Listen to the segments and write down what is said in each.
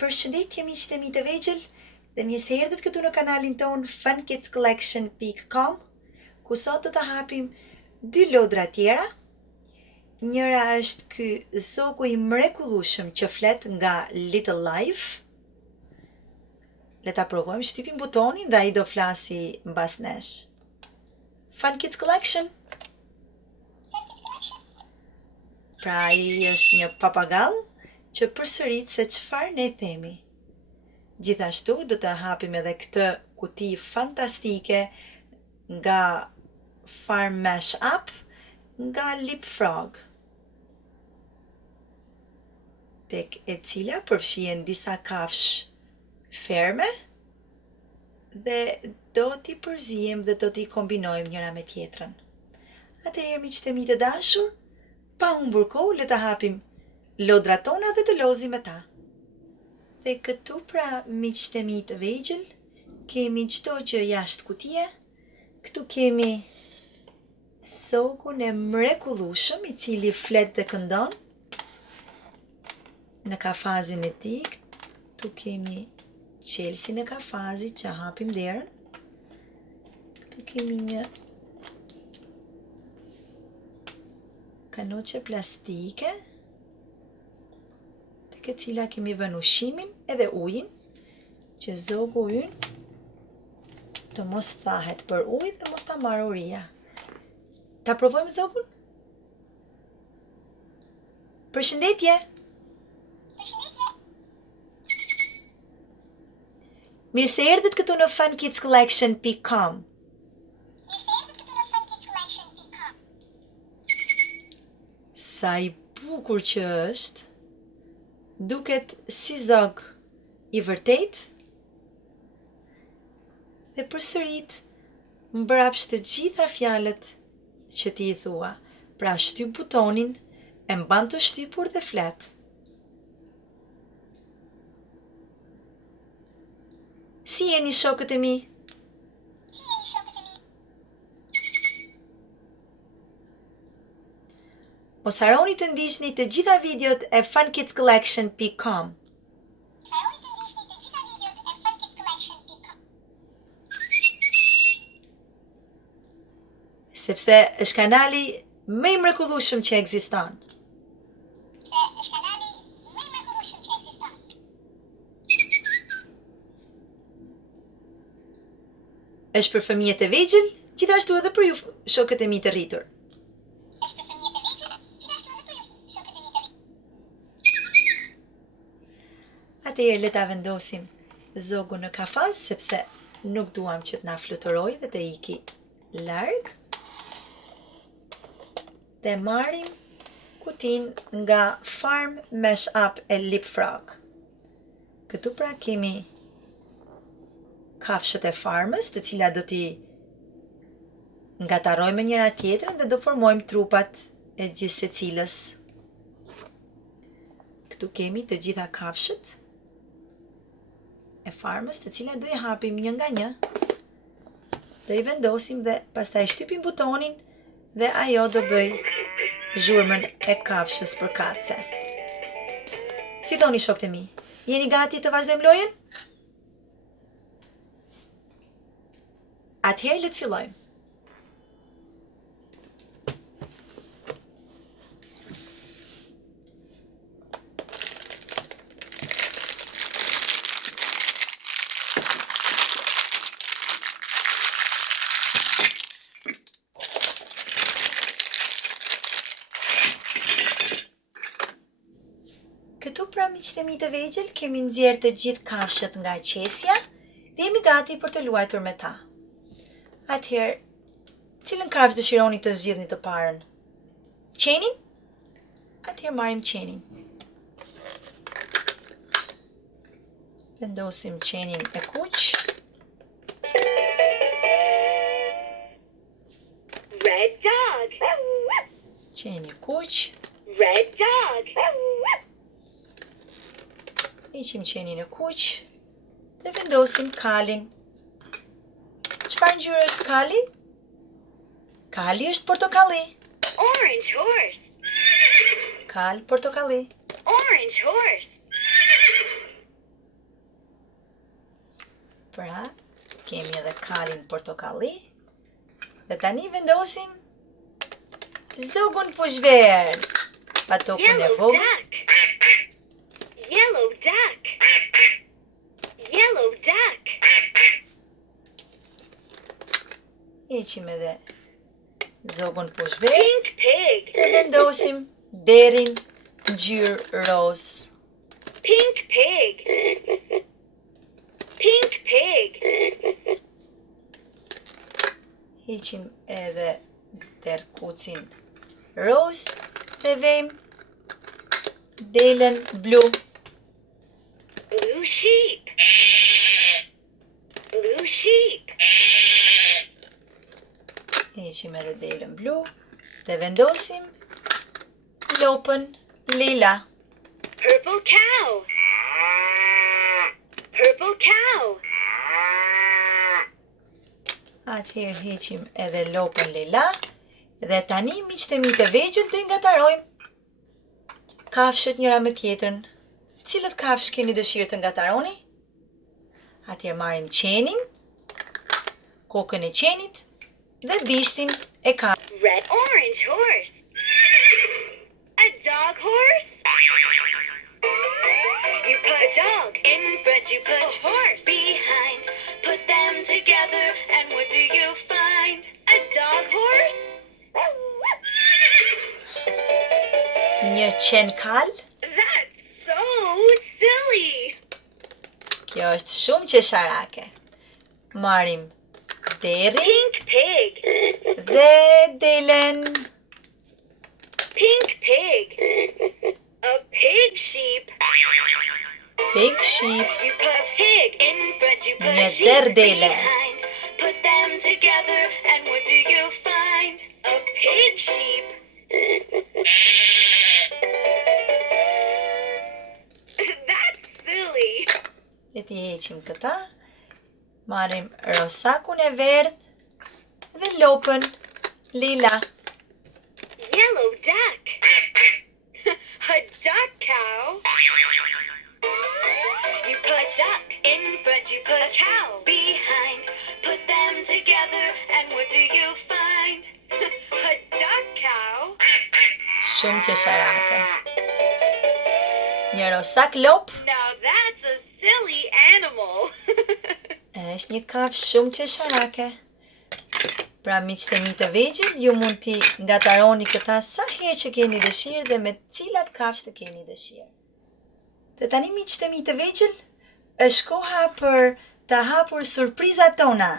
Përshëndetje miqtë e mi të vegjël dhe mirë se erdhët këtu në kanalin ton funkidscollection.com, ku sot do të hapim dy lodra tjera. Njëra është ky zogu i mrekullueshëm që flet nga Little Life. Le ta provojmë, shtypim butonin dhe ai do flasi mbas nesh. Fun Kids Collection. Pra ai është një papagall që përsërit se çfarë ne themi. Gjithashtu do të hapim edhe këtë kuti fantastike nga Fermes nga Leapfrog, tek e cila përfshihen disa kafsh ferme dhe do t'i përzijem dhe do t'i kombinojmë njëra me tjetrën. Atëherë miqtë e mi të dashur, pa humbur kohë, le të hapim lodrat tona dhe të lozim me ta. Dhe këtu pra miqtë e mi të vegjël, kemi çdo gjë jashtë kutie. Këtu kemi zogun e mrekullueshëm i cili flet dhe këndon në kafazin e tij. Këtu kemi qelsin e kafazit që hapim derën. Këtu kemi një kanoqe plastike, tek e cila kemi vënë ushimin edhe ujin, që zogu ynë të mos thahet për ujë dhe mos ta marrë uria. Ta provojmë zogun? Përshëndetje! Mirë se erdhët këtu në funkidscollection.com. Sa i bukur që është, duket si zog i vërtet dhe përsërit mbrapsht të gjitha fjalët që ti i thua. Pra shtyp butonin, e mban të shtypur dhe flet. Si jeni shokët e mi? Mos harroni të ndiqni të gjitha videot e funkidscollection.com. Sepse është kanali më i mrekullueshëm që ekziston. Është për fëmijët e vegjël, gjithashtu edhe për ju shokët e mi të rritur. Atëherë le ta vendosim zogun në kafaz, sepse nuk duam që të na fluturoj dhe të iki larg. Dhe marrim kutin nga Fermes e Leapfrog. Këtu pra kemi kafshët e Fermes, të cilat do t'i ngatarojmë njëra tjetrën dhe do formojmë trupat e gjithë secilës. Këtu kemi të gjitha kafshët e Fermes, të cilat do i hapim një nga një. Do i vendosim dhe pastaj shtypim butonin dhe ajo do bëj zhurmën e kafshës për kace. Si thoni shokët e mi? Jeni gati të vazhdojmë lojën? Atëherë le të fillojmë. Këtu pra miqtë e mi të vegjël kemi nxjerrë të gjithë kafshët nga qesja dhe jemi gati për të luajtur me ta. Atëherë, cilën kafshë dëshironi të zgjidhni të parën? Qenin? Atëherë marrim qenin. Vendosim qenin e kuq. Red dog. Qeni kuq. Red dog. Hiqim qenin e kuq dhe vendosim kalin. Çfarë ngjyre është kali? Kali është portokalli. Orange horse. Kal portokalli. Orange horse. pra kemi edhe kalin portokalli. Dhe tani vendosim zogun pushver pa tokën e Yellow vogël. duck. Yellow duck. Yellow duck. Heqim edhe zogun pushver Pink pig. dhe vendosim derin ngjyrë roz. Pink pig. Pink pig. Heqim edhe terkucin roz dhe vejmë delën blu. Blue sheep. Blue sheep. Heqim edhe delën blu dhe vendosim lopën lila. Purple cow. Purple cow. Atëherë heqim edhe lopën lila dhe tani miqtë e mi të vegjël do i ngatarojmë kafshët njëra me tjetrën. Cilët kafshë keni dëshirë të ngataroni? Atëherë marrim qenin, kokën e qenit dhe bishtin e kafshës. Red orange horse. A dog horse. You put a dog in front, you put a horse behind. Put them together and what do you find? A dog horse. Një qen kal. That's so silly. Kjo është shumë qesharake. Marrim derin Pink pig. dhe delen. Pink pig. A pig sheep. Pig sheep. You put a pig in front, you put Një a sheep derdele. behind. Put them together and what do you find? A pig sheep. That's silly. Le t'i heqim këta. Marrim rosakun e verdh dhe lopën lila. Yellow duck. A duck cow. You put duck in front, you put cow behind. Put them together and what do you find? A duck cow. Shumë qesharake. Një rosak lop Now that's a silly animal. është një kafshë shumë qesharake. Pra miqtë e mi të vegjël, ju mund t'i ngataroni këta sa herë që keni dëshirë dhe me cilat kafshë të keni dëshirë. Dhe tani miqtë e mi të vegjël, është koha për të hapur surprizat tona.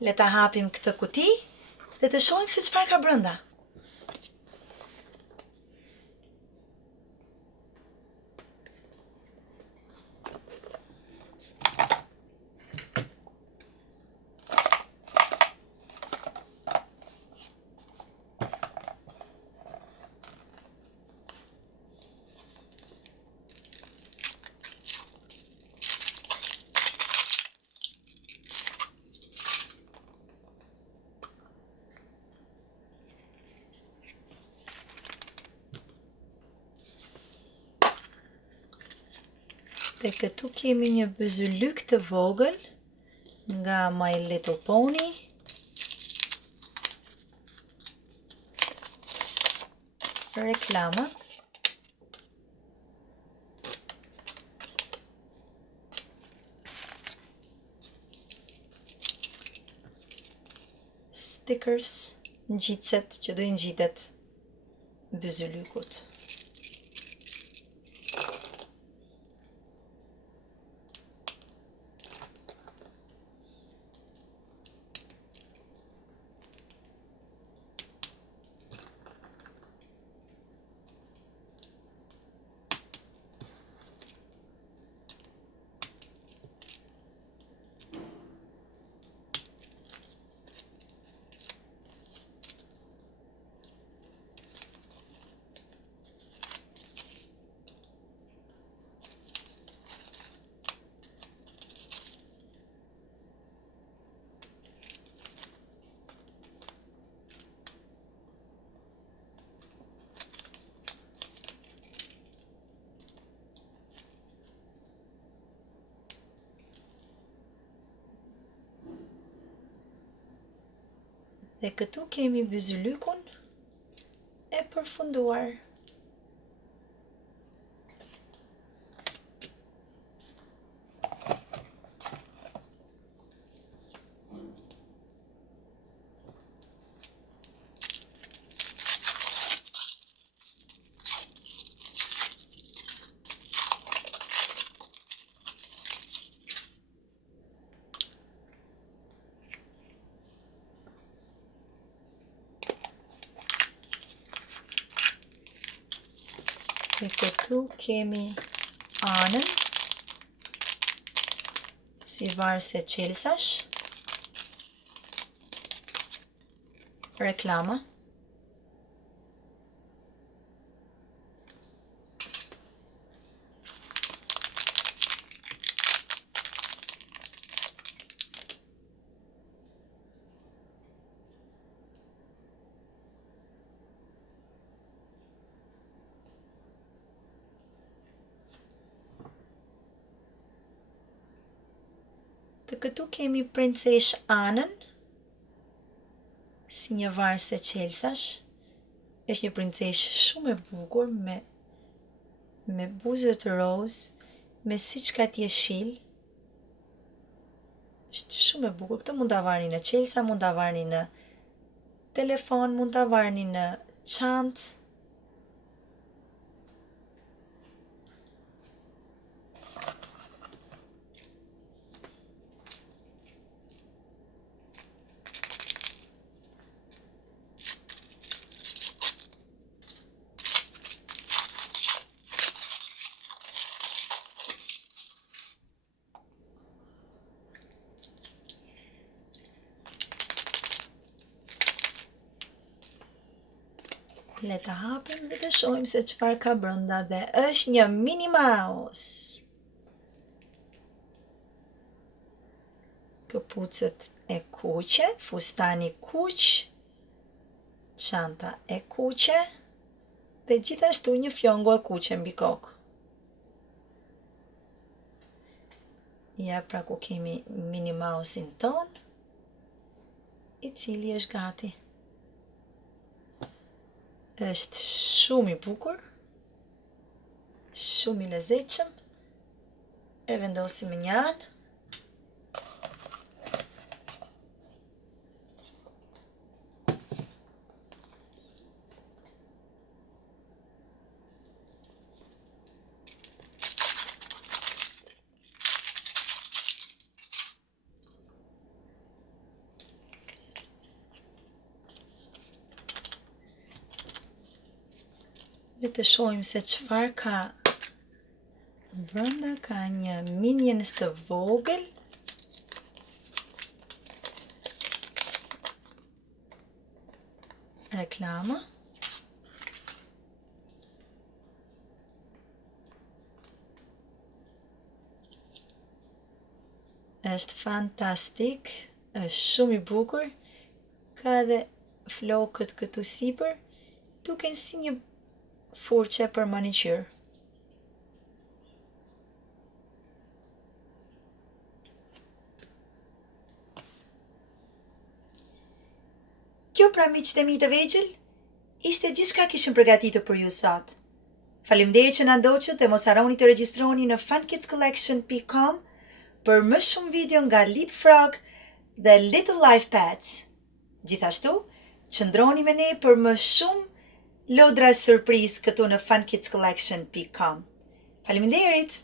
Le ta hapim këtë kuti dhe të shohim se çfarë ka brenda. Dhe këtu kemi një bëzylyk të vogël nga My Little Pony. Reklama. Stickers, ngjitset që do i ngjitet bëzylykut. Dhe këtu kemi vyzylykun e përfunduar. Dhe këtu kemi anën, si varse qelsash, reklama. Dhe këtu kemi princesh anën, si një varse qelsash. Është një princesh shumë e bukur, me buzë të rozë, me syçkat jeshil. Është shumë e bukur. Këtë mund ta varni në qelsa, mund ta varni në telefon, mund ta varni në çantë. Le ta hapim dhe të shohim se çfarë ka brenda dhe është një mini mouse. Këpucët e kuqe, fustani kuq, çanta e kuqe dhe gjithashtu një fjongo e kuqe mbi kokë. Ja pra ku kemi mini mouse-in ton, i cili është gati. Është shumë i bukur, shumë i lezetshëm. E vendosim një anë. Le të shohim se çfarë ka brenda. Ka një minions të vogël. Reklama. Është fantastik, është shumë i bukur. Ka edhe flokët këtu sipër, duken si një furçe për manikyr. Kjo pra miqtë e mi të vegjël, ishte gjithçka kishim përgatitur për ju sot. Faleminderit që na ndoqët dhe mos harroni të regjistroni në funkidscollection.com për më shumë video nga Leapfrog dhe Little Life Pets. Gjithashtu, qëndroni me ne për më shumë Lodra Surprize këtu në funkidscollection.com. Faleminderit!